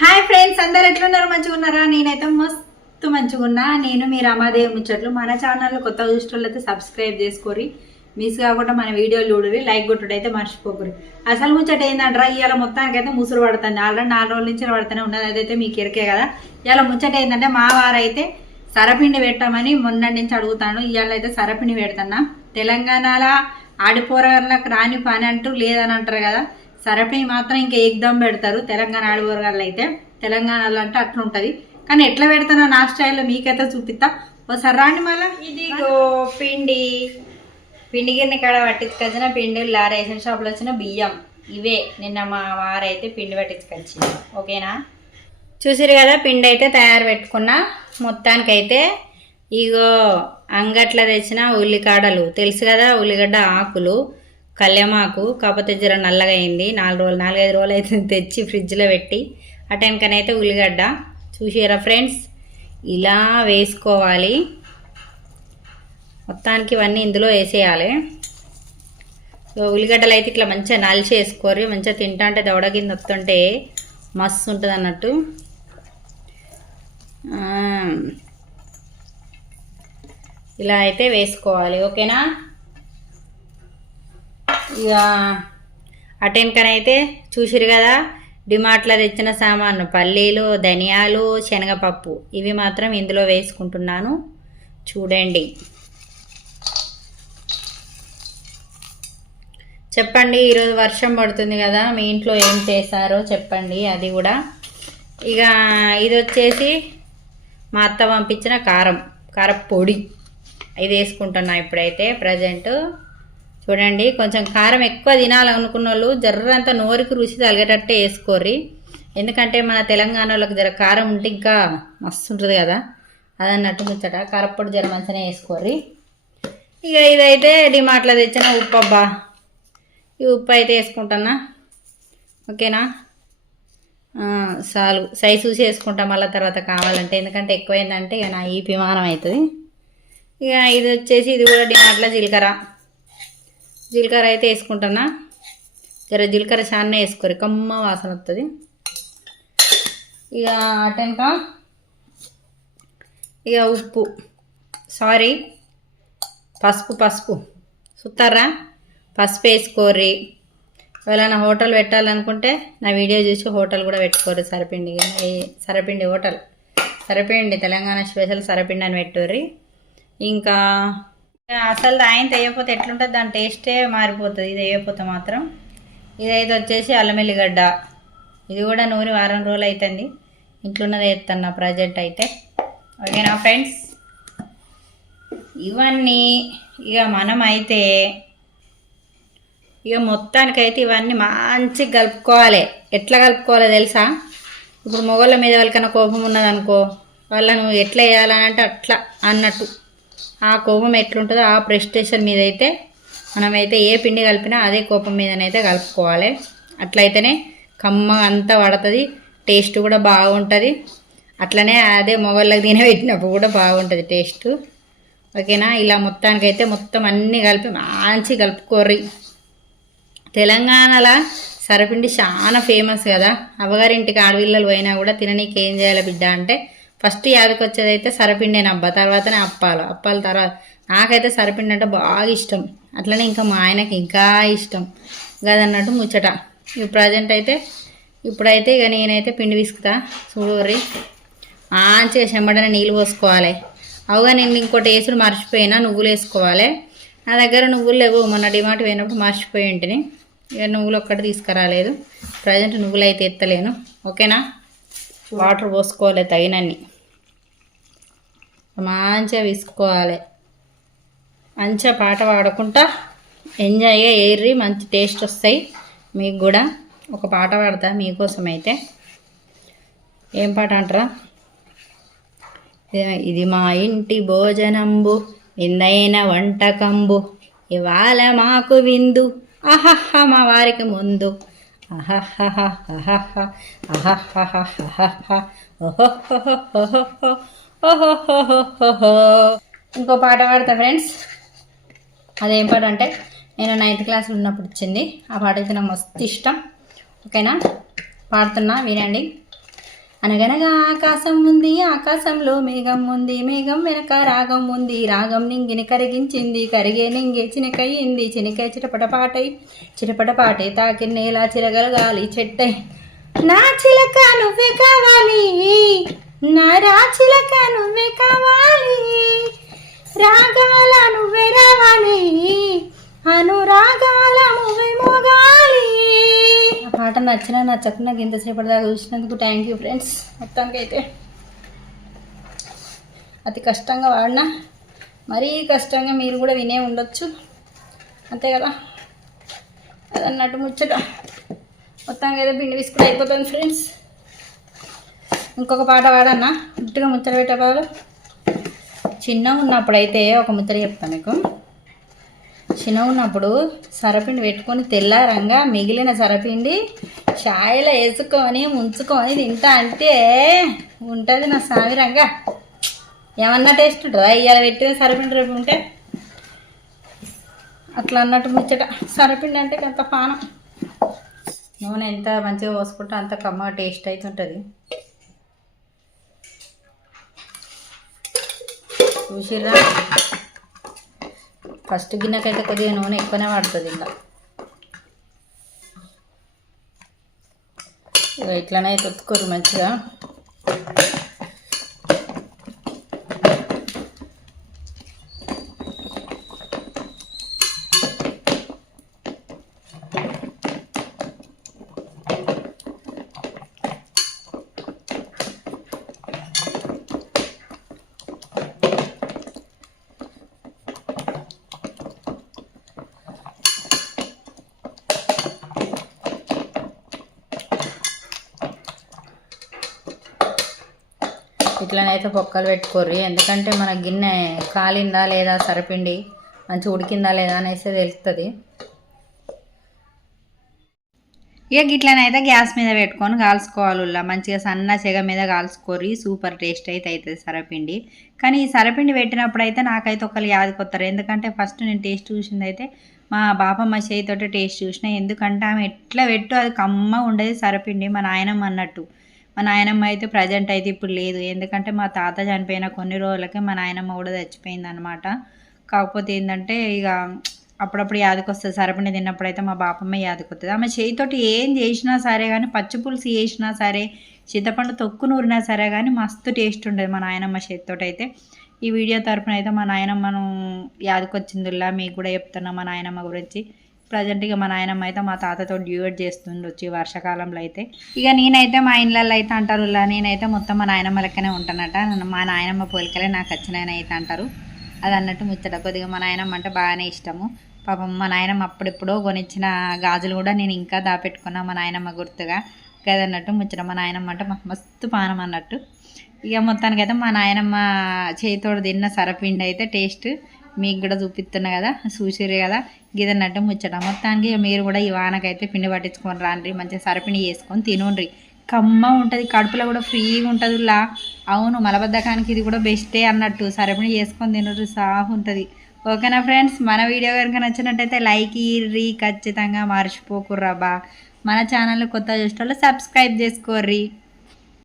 Hi friends అందరు ఎట్లున్నారు? మంచిగా ఉన్నారా? నేనైతే మస్తు మంచిగా ఉన్నా. నేను మీ రామాదేవి ముచ్చట్లు. మన ఛానల్ కొత్త చూసేటోళ్ళైతే సబ్స్క్రైబ్ చేసుకోరి మిస్ కాకుండా మన వీడియోలు చూడరి లైక్ కొట్టుడు అయితే మర్చిపోకరి అసలు ముచ్చట ఏంటంటారా ఇవాళ మొత్తానికి అయితే ముసురు పడుతుంది. ఆల్రెడీ నాలుగు రోజుల నుంచి పడుతూనే ఉన్నది. అదైతే మీకు ఎరికే కదా. ఇవాళ ముచ్చట ఏంటంటే మా వారైతే సరపిండి పెట్టామని మొన్నటి నుంచి అడుగుతాను ఇవాళ అయితే సరపిండి పెడుతున్నా. తెలంగాణలో ఆడిపోరగాళ్ళకి రాని పని అంటూ లేదని అంటారు కదా. సరపిండి మాత్రం ఇంకా ఎగ్దమ్ పెడతారు? తెలంగాణ ఆడిపోరగాళ్ళు అయితే తెలంగాణలో అంటే అట్లుంటది. కానీ ఎట్లా పెడతానో నా స్టైల్లో మీకైతే చూపిస్తా. ఒకసారి రాండి మళ్ళీ ఇదిగో పిండి. పిండి గిన్నె కాడ పట్టించుకొచ్చిన పిండి లా రేషన్ షాప్లో వచ్చిన బియ్యం. ఇవే. నిన్న మా వారైతే పిండి పట్టించుకొచ్చింది ఓకేనా? చూసిరు కదా పిండి అయితే తయారు పెట్టుకున్నా. మొత్తానికైతే ఇగో అంగట్లో తెచ్చిన ఉల్లికాడలు. తెలుసు కదా ఉల్లిగడ్డ ఆకులు. కళ్యమాకు కాకపోతే జర నల్లగా అయింది. నాలుగు రోజులు నాలుగైదు రోజులు అయితే తెచ్చి ఫ్రిడ్జ్లో పెట్టి ఆ టైంకనైతే ఉల్లిగడ్డ. చూసారా ఫ్రెండ్స్ ఇలా వేసుకోవాలి. మొత్తానికి ఇవన్నీ ఇందులో వేసేయాలి. సో ఉల్లిగడ్డలు అయితే ఇట్లా మంచిగా నలిచి వేసుకోరు మంచిగా తింటా అంటే దవడ కింద వస్తుంటే మస్తు ఉంటుంది అన్నట్టు. ఇలా అయితే వేసుకోవాలి. ఓకేనా? ఇక అటెన్కనైతే చూసిరు కదా డిమార్ట్లో తెచ్చిన సామాను పల్లీలు ధనియాలు శనగపప్పు ఇవి మాత్రం ఇందులో వేసుకుంటున్నాను. చూడండి. చెప్పండి ఈరోజు వర్షం పడుతుంది కదా మీ ఇంట్లో ఏం చేశారో చెప్పండి అది కూడా. ఇక ఇది వచ్చేసి మా అత్త పంపించిన కారం కారపొడి. ఇది వేసుకుంటున్నా ఇప్పుడైతే ప్రజెంట్. చూడండి కొంచెం కారం ఎక్కువ తినాలనుకున్న వాళ్ళు జర్రంత నోరికి రుచి తలిగేటట్టే వేసుకోర్రి. ఎందుకంటే మన తెలంగాణ వాళ్ళకి జర కారం ఉంటే ఇంకా మస్తు ఉంటుంది కదా అదన్నట్టు ముచ్చట. కారప్పొడి జర మంచిగా వేసుకోర్రి. ఇక ఇదైతే డిమార్ట్లో తెచ్చిన ఉప్పు అబ్బా. ఈ ఉప్పు అయితే వేసుకుంటానా? ఓకేనా? చాలు. సైజ్ చూసి వేసుకుంటాం మళ్ళీ తర్వాత కావాలంటే. ఎందుకంటే ఎక్కువైందంటే ఇక నా ఈ విమానం అవుతుంది. ఇక ఇది వచ్చేసి ఇది కూడా డిమార్ట్లో జీలకర్ర. జీలకర్ర అయితే వేసుకుంటానా? జర జీలకర్ర చానే వేసుకోరు కమ్మ వాసన వస్తుంది ఇక అటెనక ఇక ఉప్పు. సారీ పసుపు పసుపు. సుత్తారా పసుపు వేసుకోర్రి. ఎవరైనా హోటల్ పెట్టాలనుకుంటే నా వీడియో చూసి హోటల్ కూడా పెట్టుకోరు సరపిండి. ఈ సరపిండి హోటల్. సరపిండి తెలంగాణ స్పెషల్ సరపిండి అని పెట్టుర్రి. ఇంకా అసలు ఆయన తెయ్యకపోతే ఎట్లుంటుంది? దాని టేస్టే మారిపోతుంది. ఇది వేయకపోతే మాత్రం. ఇదైతే వచ్చేసి అల్లం ఎల్లిగడ్డ. ఇది కూడా నూనె వారం రోజులు అవుతుంది ఇంట్లోన్నది వేస్తున్నా ప్రజెంట్ అయితే. ఓకేనా ఫ్రెండ్స్? ఇవన్నీ ఇక మనం అయితే ఇక మొత్తానికైతే ఇవన్నీ మంచిగా కలుపుకోవాలి. ఎట్లా కలుపుకోవాలో తెలుసా? ఇప్పుడు మొగళ్ళ మీద వాళ్ళకన్నా కోపం ఉన్నదనుకో వాళ్ళను ఎట్లా వేయాలని అంటే అట్లా అన్నట్టు. ఆ కోపం ఎట్లుంటుందో ఆ ప్రెస్టేషన్ మీద అయితే మనమైతే ఏ పిండి కలిపినా అదే కోపం మీదనైతే కలుపుకోవాలి. అట్లయితేనే కమ్మ అంతా పడుతుంది టేస్ట్ కూడా బాగుంటుంది. అట్లనే అదే మొగళ్ళకి తినబెట్టినప్పుడు కూడా బాగుంటుంది టేస్ట్. ఓకేనా? ఇలా మొత్తానికైతే మొత్తం అన్నీ కలిపి మంచి కలుపుకోర్రి. తెలంగాణలో సరపిండి చాలా ఫేమస్ కదా. అవ్వగారింటికి ఆడపిల్లలు పోయినా కూడా తిననీకి ఏం చేయాలి బిడ్డ అంటే ఫస్ట్ యాదకి వచ్చేది అయితే సరపిండేనబ్బా తర్వాతనే అప్పాలు. అప్పాల తర్వాత నాకైతే సరపిండి అంటే బాగా ఇష్టం. అట్లనే ఇంకా మా ఆయనకి ఇంకా ఇష్టం. గదన్నట్టు ముచ్చట. ఇప్పుడు ప్రజెంట్ అయితే ఇప్పుడైతే ఇక నేనైతే పిండి విసుకుతా చూడరి మంచిగా చెమ్మడన నీళ్ళు పోసుకోవాలి. అవుగా నేను ఇంకోటి వేసుడు మర్చిపోయినా నువ్వులు వేసుకోవాలి. నా దగ్గర నువ్వులు లేవు. మొన్న డిమార్ట్ పోయినప్పుడు మర్చిపోయి ఉంటిని. ఇక నువ్వులు ఒక్కటి తీసుకురాలేదు. ప్రజెంట్ నువ్వులు అయితే ఎత్తలేను. ఓకేనా? వాటర్ పోసుకోవాలి తగినన్ని. మంచిగా విసుకోవాలి. మంచిగా పాట పాడుకుంటా ఎంజాయ్గా ఏర్రి మంచి టేస్ట్ వస్తాయి. మీకు కూడా ఒక పాట పాడతా మీకోసం అయితే ఏం పాట అంటారా? ఇది- మా ఇంటి భోజనంబు విందైన వంటకంబు. ఇవాళ మాకు విందు. అహహ మా వారికి ముందు. అహహ అహహ అహహ అహహ ఓహో ఓహో ఇంకో పాట పాడతా ఫ్రెండ్స్ అదేం పాట అంటే నేను నైన్త్ క్లాస్లో ఉన్నప్పుడు ఇచ్చింది. ఆ పాట అయితే నాకు మస్తు ఇష్టం. ఓకేనా? పాడుతున్నా వినండి. అనగనగా ఆకాశం ఉంది ఆకాశంలో మేఘం ఉంది మేఘం వెనక రాగం ఉంది. రాగం నింగిని కరిగించింది కరిగే నింగే చినకయ్యింది. చినకై చిటపట పాటై చిటపట పాటై తాకి నేల చిరగలగాలి చెట్టై. నా చిలక నువ్వే కావాలి. నా చిలక నువ్వే కావాలి రాగాల నువ్వే రావాలి అనురాగాల నువ్వే మోగాలి ఆ పాట నచ్చినా నచ్చకుండా నాకు ఇంతసేపటి దాకా చూసినందుకు థ్యాంక్ యూ ఫ్రెండ్స్ మొత్తానికి అయితే అతి కష్టంగా వాడినా మరీ కష్టంగా మీరు కూడా వినే ఉండొచ్చు. అంతే కదా? అదన్నట్టు ముచ్చట. మొత్తానికి అయితే పిండి బిస్కెట్ అయిపోతుంది ఫ్రెండ్స్ ఇంకొక పాట పాడన్నా? గుట్టుగా ముచ్చట పెట్టేవాళ్ళు చిన్న ఉన్నప్పుడైతే ఒక ముచ్చట చెప్తాను మీకు చిన్న ఉన్నప్పుడు సరపిండి పెట్టుకొని తెల్లారంగా మిగిలిన సరపిండి ఛాయలో వేసుకొని ముంచుకొని తింటా అంటే ఉంటుంది నా సామిరంగా. ఏమన్నా టేస్ట్ ఉంటుందా? ఇవాళ పెట్టిన సరపిండి రేపు ఉంటే? అట్లా అన్నట్టు ముచ్చట. సరపిండి అంటే అంత పానం. నూనె ఎంత మంచిగా పోసుకుంటే అంత కమ్మగా టేస్ట్ అవుతుంటుంది చూసిర్రా? ఫస్ట్ గిన్నెకైతే కొద్దిగా నూనె ఎక్కువనే పడుతుంది ఇంకా. ఇక ఇట్లనే తొత్తుకోరు మంచిగా. ఇట్లనైతే పొక్కలు పెట్టుకోర్రి. ఎందుకంటే మన గిన్నె కాలిందా లేదా సరిపిండి మంచి ఉడికిందా లేదా అనేసి తెలుస్తుంది ఇక గిట్లనైతే గ్యాస్ మీద పెట్టుకొని కాల్చుకోవాలి ఉల్లా. మంచిగా సన్న చెగ మీద కాల్చుకోరి సూపర్ టేస్ట్ అయితే అవుతుంది సరపిండి. కానీ ఈ సరపిండి పెట్టినప్పుడు అయితే నాకైతే ఒకళ్ళు యాదకొస్తారు ఎందుకంటే ఫస్ట్ నేను టేస్ట్ చూసింది అయితే మా బాపమ్మ చేయితోటి టేస్ట్ చూసిన. ఎందుకంటే ఆమె ఎట్లా పెట్టు అది కమ్మ ఉండేది సరపిండి. మా నాయనమ్మ అన్నట్టు. మా నాయనమ్మ అయితే ప్రజెంట్ అయితే ఇప్పుడు లేదు. ఎందుకంటే మా తాత చనిపోయిన కొన్ని రోజులకే మా నాయనమ్మ కూడా చచ్చిపోయింది అనమాట కాకపోతే ఏంటంటే ఇక అప్పుడప్పుడు యాదకొస్తుంది సరపండి తిన్నప్పుడు అయితే మా బాపమ్మ యాదకొస్తుంది ఆమె చేయితోటి ఏం చేసినా సరే కానీ పచ్చి పులుసు చేసినా సరే చింతపండు తొక్కు నూరినా సరే కానీ మస్తు టేస్ట్ ఉండేది మా నాయనమ్మ చేతితోటి అయితే. ఈ వీడియో తరఫున అయితే మా నాయనమ్మను యాదకొచ్చిందిలా మీకు కూడా చెప్తున్నా మా నాయనమ్మ గురించి. ప్రజెంట్గా ఇక మా నాయనమ్మ అయితే మా తాతతో డ్యూయట్ చేస్తుండు వచ్చి వర్షాకాలంలో అయితే. ఇక నేనైతే మా ఇళ్ళల్లో అయితే అంటారు ఇలా నేనైతే మొత్తం మా నాయనమ్మ లెక్కనే ఉంటానట. మా నాయనమ్మ పోలికలే నాకు వచ్చినాయని అయితే అంటారు. అది అన్నట్టు ముచ్చట కొద్దిగా మా నాయనమ్మ అంటే బాగానే ఇష్టము. పాపం మా నాయనమ్మ అప్పుడెప్పుడో కొనిచ్చిన గాజులు కూడా నేను ఇంకా దాపెట్టుకున్నా మా నాయనమ్మ గుర్తుగా. కదన్నట్టు ముచ్చట మా నాయనమ్మ అంటే మాకు మస్తు పానం అన్నట్టు. ఇక మొత్తానికైతే మా నాయనమ్మ చేతితోడు తిన్న సరపిండి అయితే టేస్ట్ మీకు కూడా చూపిస్తున్నా కదా చూసిరు కదా. గిదన్నట్టు ముచ్చట. మొత్తానికి మీరు కూడా ఈ వానకైతే పిండి పట్టించుకొని రాండ్రి. మంచిగా సరపిండి చేసుకొని తినుండ్రి. కమ్మ ఉంటుంది కడుపులో కూడా ఫ్రీగా ఉంటుందిలా అవును మలబద్ధకానికి ఇది కూడా బెస్టే అన్నట్టు. సరపిండి చేసుకొని తినరు సాఫ్ ఉంటుంది. ఓకేనా ఫ్రెండ్స్ మన వీడియో కనుక నచ్చినట్టయితే లైక్ ఇర్రి. ఖచ్చితంగా మర్చిపోకుర్రా బా. మన ఛానల్ కొత్త చూసిన సబ్స్క్రైబ్ చేసుకోర్రి.